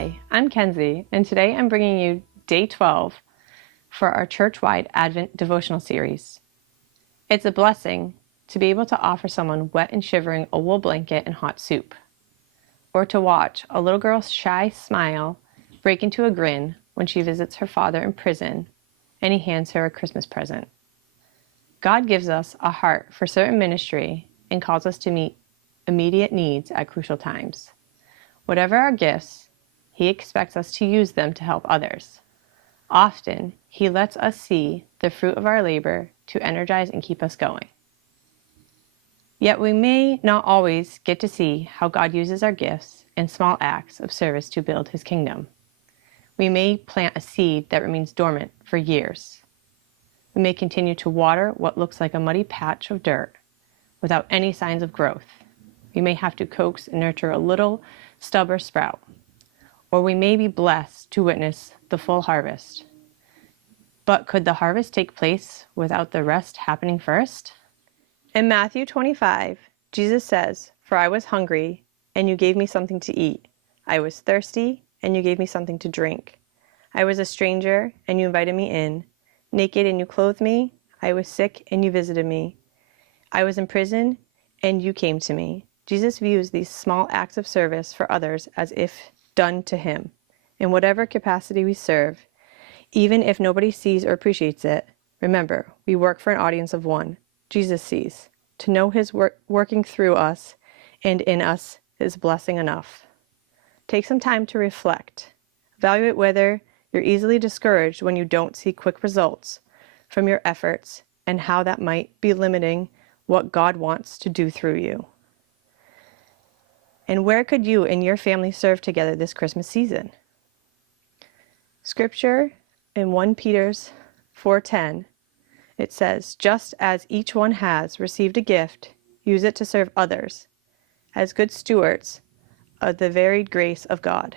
Hi, I'm Kenzie, and today I'm bringing you day 12 for our church-wide Advent devotional series. It's a blessing to be able to offer someone wet and shivering a wool blanket and hot soup, or to watch a little girl's shy smile break into a grin when she visits her father in prison and he hands her a Christmas present. God gives us a heart for certain ministry and calls us to meet immediate needs at crucial times. Whatever our gifts, He expects us to use them to help others. Often, He lets us see the fruit of our labor to energize and keep us going. Yet we may not always get to see how God uses our gifts and small acts of service to build His kingdom. We may plant a seed that remains dormant for years. We may continue to water what looks like a muddy patch of dirt without any signs of growth. We may have to coax and nurture a little stub or sprout. Or we may be blessed to witness the full harvest. But could the harvest take place without the rest happening first? In Matthew 25, Jesus says, "For I was hungry, and you gave me something to eat. I was thirsty, and you gave me something to drink. I was a stranger, and you invited me in. Naked, and you clothed me. I was sick, and you visited me. I was in prison, and you came to me." Jesus views these small acts of service for others as if done to Him. In whatever capacity we serve, even if nobody sees or appreciates it, remember, we work for an audience of one. Jesus sees. To know His work working through us and in us is blessing enough. Take some time to reflect. Evaluate whether you're easily discouraged when you don't see quick results from your efforts and how that might be limiting what God wants to do through you. And where could you and your family serve together this Christmas season? Scripture in 1 Peter 4:10, it says, "Just as each one has received a gift, use it to serve others as good stewards of the varied grace of God."